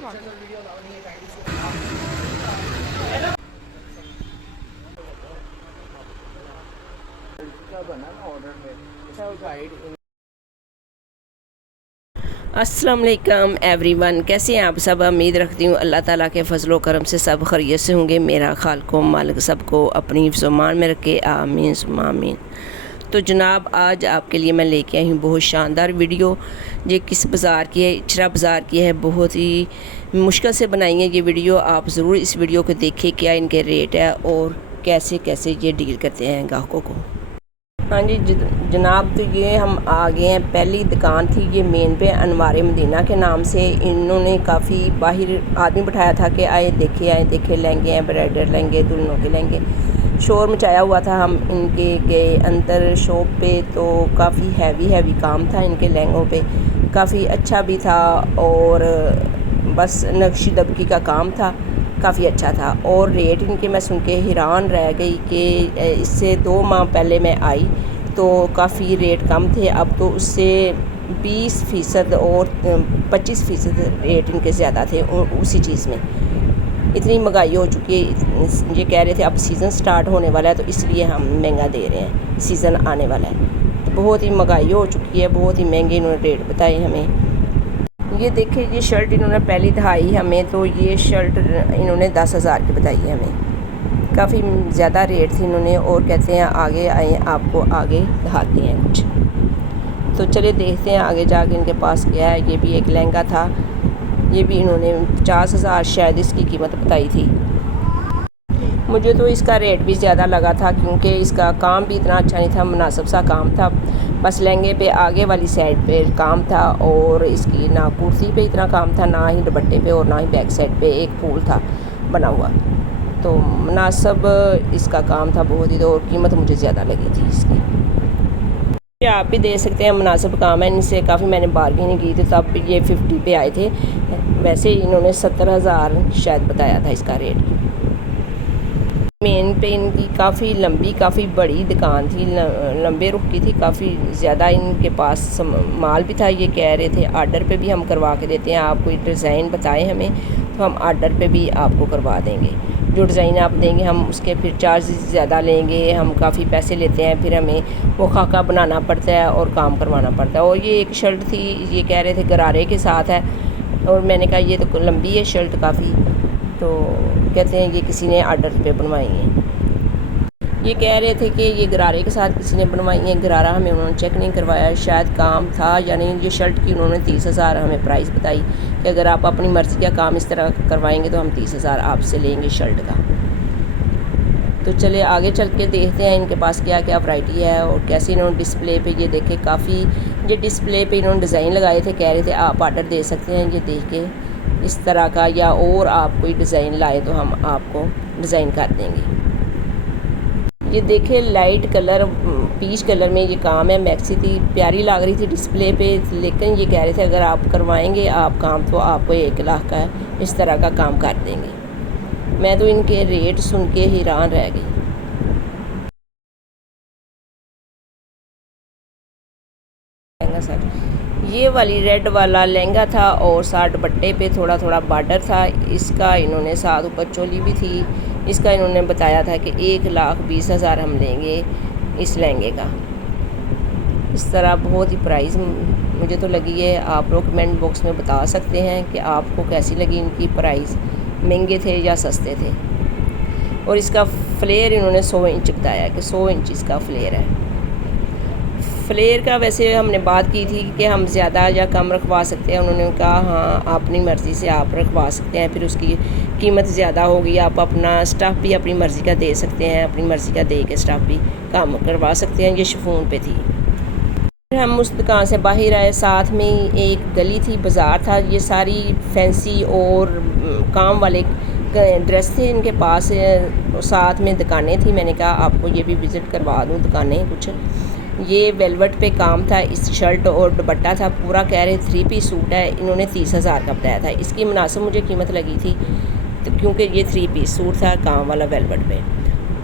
अस्सलाम वालेकुम एवरीवन, कैसे हैं आप सब। उम्मीद रखती हूँ अल्लाह ताला के फजलो करम से सब खैरियत से होंगे। मेरा खालिको मालिक सबको अपनी ज़ुबान में रखे, आमीन सुम्मा आमीन। तो जनाब, आज आपके लिए मैं लेके आई हूँ बहुत शानदार वीडियो। ये किस बाज़ार की है? इचरा बाज़ार की है। बहुत ही मुश्किल से बनाई है ये वीडियो। आप ज़रूर इस वीडियो को देखें, क्या इनके रेट है और कैसे कैसे ये डील करते हैं ग्राहकों को। हाँ जी जनाब, तो ये हम आ गए हैं। पहली दुकान थी ये मेन पे, अनवार मदीना के नाम से। इन्होंने काफ़ी बाहर आदमी बिठाया था कि आए देखे लहंगे हैं, ब्राइडल लहंगे, दुल्हनों के लहंगे। शोर मचाया हुआ था। हम इनके गए अंदर शॉप पे, तो काफ़ी हैवी काम था इनके लहंगों पे। काफ़ी अच्छा भी था और बस नक्शी दबकी का काम था, काफ़ी अच्छा था। और रेट इनके मैं सुन के हैरान रह गई कि इससे 2 माह पहले मैं आई तो काफ़ी रेट कम थे, अब तो उससे 20% और 25% रेट इनके ज़्यादा थे उसी चीज़ में। इतनी महंगाई हो चुकी है। ये कह रहे थे अब सीज़न स्टार्ट होने वाला है तो इसलिए हम महंगा दे रहे हैं, सीज़न आने वाला है। तो बहुत ही महंगाई हो चुकी है, बहुत ही महंगे इन्होंने रेट बताए हमें। ये देखिए, ये शर्ट इन्होंने पहली दिखाई हमें, तो ये शर्ट इन्होंने 10,000 की बताई है हमें। काफ़ी ज़्यादा रेट थी इन्होंने। और कहते हैं आगे आए, आपको आगे दिखाते हैं कुछ। तो चलिए देखते हैं आगे जाके इनके पास क्या है। ये भी एक लहंगा था, ये भी इन्होंने 50,000 शायद इसकी कीमत बताई थी। मुझे तो इसका रेट भी ज़्यादा लगा था क्योंकि इसका काम भी इतना अच्छा नहीं था, मुनासिब सा काम था। बस लहंगे पे आगे वाली साइड पे काम था और इसकी ना कुर्सी पे इतना काम था, ना ही दुपट्टे पे और ना ही बैक साइड पे एक फूल था बना हुआ। तो मुनासिब इसका काम था बहुत ही। तो और कीमत मुझे ज़्यादा लगी थी इसकी। आप भी दे सकते हैं, मुनासिब काम है। इनसे काफ़ी मैंने बार्गेनिंग की थी, तब ये 50 पे आए थे। वैसे इन्होंने 70,000 शायद बताया था इसका रेट। मेन पे इनकी काफ़ी लंबी, काफ़ी बड़ी दुकान थी, लंबे रुख की थी। काफ़ी ज़्यादा इनके पास माल भी था। ये कह रहे थे आर्डर पे भी हम करवा के देते हैं, आप कोई डिज़ाइन बताएं हमें तो हम आर्डर पे भी आपको करवा देंगे। जो डिज़ाइन आप देंगे हम उसके फिर चार्ज ज़्यादा लेंगे, हम काफ़ी पैसे लेते हैं। फिर हमें वो खाका बनाना पड़ता है और काम करवाना पड़ता है। और ये एक शर्ट थी, ये कह रहे थे गरारे के साथ है, और मैंने कहा ये तो लंबी है शर्ट काफ़ी। तो कहते हैं ये किसी ने आर्डर पे बनवाई है। ये कह रहे थे कि ये गरारे के साथ किसी ने बनवाई है। गरारा हमें उन्होंने चेक नहीं करवाया, शायद काम था या नहीं। ये शर्ट की उन्होंने 30,000 हमें प्राइस बताई कि अगर आप अपनी मर्ज़ी का काम इस तरह करवाएंगे तो हम 30,000 आपसे लेंगे शर्ट का। तो चले आगे चल के देखते हैं इनके पास क्या क्या वैरायटी है और कैसे इन्होंने डिस्प्ले पे, ये देखे काफ़ी ये डिस्प्ले पे इन्होंने डिज़ाइन लगाए थे। कह रहे थे आप आर्डर दे सकते हैं ये देख के इस तरह का, या और आप कोई डिज़ाइन लाए तो हम आपको डिज़ाइन कर देंगे। ये देखे लाइट कलर, पीच कलर में ये काम है। मैक्सी थी, प्यारी लग रही थी डिस्प्ले पे, लेकिन ये कह रहे थे अगर आप करवाएंगे आप काम तो आपको 1 लाख का इस तरह का काम कर देंगे। मैं तो इनके रेट सुन के हैरान रह गई। ये वाली रेड वाला लहंगा था और साथ दुपट्टे पे थोड़ा थोड़ा बॉर्डर था। इसका इन्होंने साथ ऊपर चोली भी थी। इसका इन्होंने बताया था कि 1,20,000 हम लेंगे इस लहंगे का। इस तरह बहुत ही प्राइस मुझे तो लगी है। आप लोग कमेंट बॉक्स में बता सकते हैं कि आपको कैसी लगी इनकी प्राइस, महंगे थे या सस्ते थे। और इसका फ्लेयर इन्होंने 100 इंच बताया कि 100 इंच इसका फ्लेयर है। फ्लेयर का वैसे हमने बात की थी कि हम ज़्यादा या कम रखवा सकते हैं। उन्होंने कहा हाँ अपनी मर्ज़ी से आप रखवा सकते हैं, फिर उसकी कीमत ज़्यादा होगी। आप अपना स्टाफ भी अपनी मर्ज़ी का दे सकते हैं, अपनी मर्ज़ी का दे के स्टाफ भी काम करवा सकते हैं। ये शिफॉन पे थी। फिर हम उस दुकान से बाहर आए, साथ में एक गली थी, बाज़ार था। ये सारी फैंसी और काम वाले ड्रेस थे इनके पास, साथ में दुकानें थी। मैंने कहा आपको ये भी विज़िट करवा दूँ दुकानें कुछ। ये वेलवेट पे काम था, इस शर्ट और दुपट्टा था पूरा। कह रहे 3 पीस सूट है, इन्होंने 30,000 का बताया था। इसकी मुनासिब मुझे कीमत लगी थी तो क्योंकि ये 3 पीस सूट था काम वाला वेलवेट पे।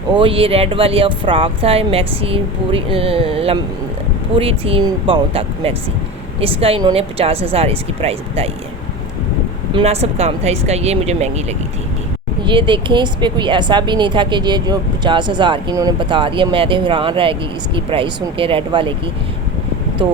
और ये रेड वाली अब फ्रॉक था, मैक्सी पूरी थी पाँव तक मैक्सी। इसका इन्होंने 50,000 इसकी प्राइस बताई है। मुनासिब काम था इसका, ये मुझे महंगी लगी थी। ये देखें, इस पे कोई ऐसा भी नहीं था कि ये जो 50,000 की इन्होंने बता दिया, मैं तो हैरान रह गई इसकी प्राइस सुन के रेड वाले की। तो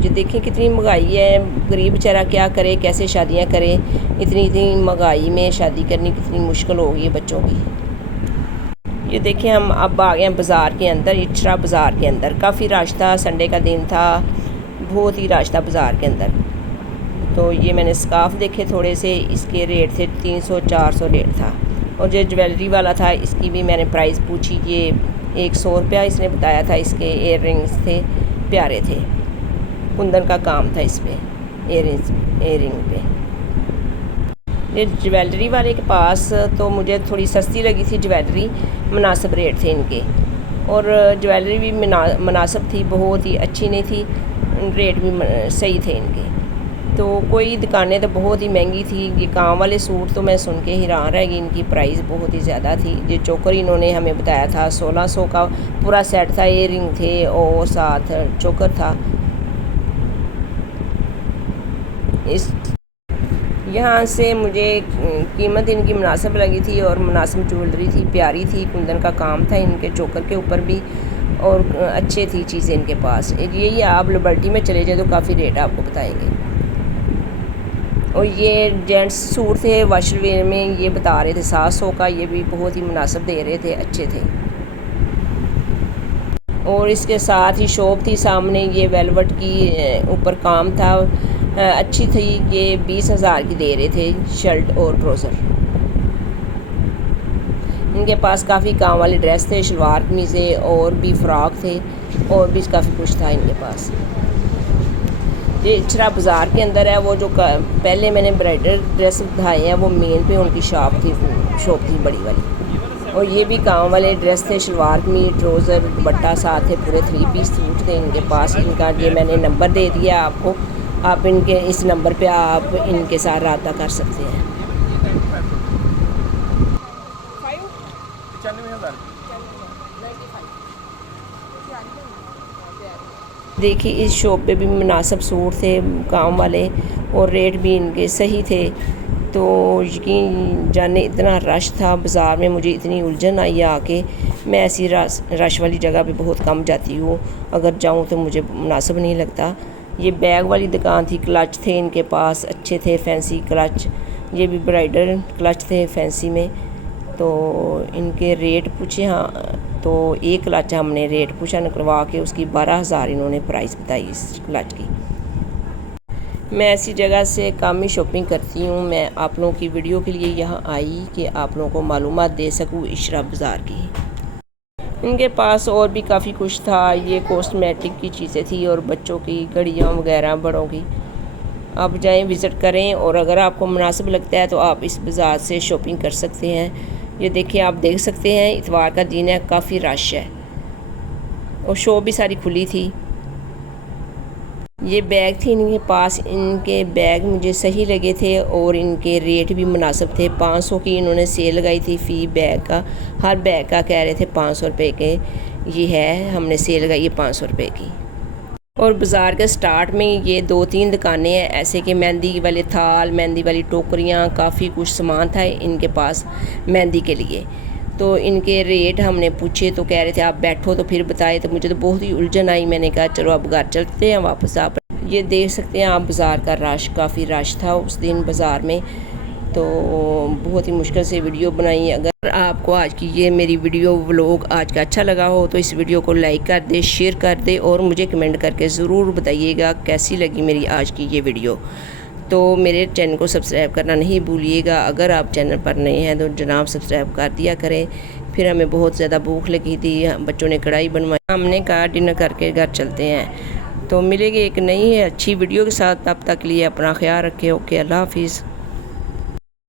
ये देखें कितनी महंगाई है, गरीब बेचारा क्या करे, कैसे शादियां करे। इतनी महंगाई में शादी करनी कितनी मुश्किल हो गई है बच्चों की। ये देखें, हम अब आ गए हैं बाज़ार के अंदर, इचरा बाज़ार के अंदर। काफ़ी रश था, संडे का दिन था, बहुत ही रश था बाज़ार के अंदर। तो ये मैंने स्कार्फ देखे थोड़े से, इसके रेट थे 300-400 रेट था। और जो ज्वेलरी वाला था इसकी भी मैंने प्राइस पूछी, ये 100 रुपया इसने बताया था। इसके इयर रिंग्स थे, प्यारे थे, कुंदन का काम था इस पर इयर रिंग पे। ये ज्वेलरी वाले के पास तो मुझे थोड़ी सस्ती लगी थी ज्वेलरी, मुनासिब रेट थे इनके। और ज्वेलरी भी मुनासिब थी, बहुत ही अच्छी नहीं थी, रेट भी सही थे इनके। तो कोई दुकानें तो बहुत ही महंगी थी। ये काम वाले सूट तो मैं सुन के हैरान रह गई, इनकी प्राइस बहुत ही ज़्यादा थी। ये चोकर इन्होंने हमें बताया था 1600 का पूरा सेट था, इयर रिंग थे और साथ चोकर था। इस यहाँ से मुझे कीमत इनकी मुनासिब लगी थी और मुनासिब ज्वेलरी थी, प्यारी थी, कुंदन का काम था इनके चोकर के ऊपर भी, और अच्छी थी चीज़ें इनके पास। यही आप लिबर्टी में चले जाए तो काफ़ी रेट आपको बताएंगे। और ये जेंट्स सूट थे वाशरवेयर में, ये बता रहे थे 700 का, ये भी बहुत ही मुनासिब दे रहे थे, अच्छे थे। और इसके साथ ही शॉप थी सामने, ये वेलवेट की ऊपर काम था, अच्छी थी। ये 20,000 की दे रहे थे शर्ट और ट्राउज़र। इनके पास काफ़ी काम वाले ड्रेस थे, शलवार कमीज़ें और भी फ्रॉक थे, और भी काफ़ी कुछ था इनके पास। ये इचरा बाज़ार के अंदर है। वो जो पहले मैंने ब्राइडल ड्रेस दिखाए हैं वो मेन पे उनकी शॉप थी बड़ी वाली। और ये भी काम वाले ड्रेस थे, शलवार कमीज, ट्राउज़र, दुपट्टा साथ थे, पूरे 3 पीस सूट थे इनके पास। इनका ये मैंने नंबर दे दिया आपको, आप इनके इस नंबर पे आप इनके साथ रब्ता कर सकते हैं। देखिए, इस शॉप पे भी मुनासिब सूट थे काम वाले, और रेट भी इनके सही थे। तो यकीन जाने इतना रश था बाज़ार में, मुझे इतनी उलझन आई आके। मैं ऐसी रश वाली जगह पे बहुत कम जाती हूँ, अगर जाऊँ तो मुझे मुनासिब नहीं लगता। ये बैग वाली दुकान थी, क्लच थे इनके पास, अच्छे थे, फैंसी क्लच। ये भी ब्राइडल क्लच थे फैंसी में। तो इनके रेट पूछे, हाँ, तो एक क्लच हमने रेट पूछा निकलवा के, उसकी 12,000 इन्होंने प्राइस बताई इस क्लच की। मैं ऐसी जगह से कम ही शॉपिंग करती हूँ। मैं आप लोगों की वीडियो के लिए यहाँ आई कि आप लोगों को मालूमात दे सकूँ इशरा बाज़ार की। इनके पास और भी काफ़ी कुछ था। ये कॉस्मेटिक की चीज़ें थी और बच्चों की घड़ियाँ वगैरह, बड़ों की। आप जाएं, विज़िट करें, और अगर आपको मुनासिब लगता है तो आप इस बाज़ार से शॉपिंग कर सकते हैं। ये देखिए, आप देख सकते हैं इतवार का दिन है, काफ़ी रश है और शॉप भी सारी खुली थी। ये बैग थे इनके पास, इनके बैग मुझे सही लगे थे और इनके रेट भी मुनासिब थे। 500 की इन्होंने सेल लगाई थी फ़ी बैग का, हर बैग का कह रहे थे 500 रुपये के। ये है, हमने सेल लगाई है 500 रुपये की। और बाज़ार के स्टार्ट में ये 2-3 दुकानें हैं ऐसे कि मेहंदी वाले थाल, मेहंदी वाली टोकरियाँ, काफ़ी कुछ सामान था इनके पास मेहंदी के लिए। तो इनके रेट हमने पूछे तो कह रहे थे आप बैठो तो फिर बताए। तो मुझे तो बहुत ही उलझन आई, मैंने कहा चलो अब घर चलते हैं वापस। आप ये देख सकते हैं आप बाज़ार का रश, काफ़ी रश था उस दिन बाज़ार में। तो बहुत ही मुश्किल से वीडियो बनाई। अगर आपको आज की ये मेरी वीडियो व्लॉग आज का अच्छा लगा हो तो इस वीडियो को लाइक कर दे, शेयर कर दे, और मुझे कमेंट करके ज़रूर बताइएगा कैसी लगी मेरी आज की ये वीडियो। तो मेरे चैनल को सब्सक्राइब करना नहीं भूलिएगा। अगर आप चैनल पर नए हैं तो जनाब सब्सक्राइब कर दिया करें। फिर हमें बहुत ज़्यादा भूख लगी थी, बच्चों ने कढ़ाई बनवाई, हमने कहा डिनर करके घर चलते हैं। तो मिलेंगे एक नई अच्छी वीडियो के साथ, तब तक लिए अपना ख्याल रखें। ओके, अल्लाह हाफिज़।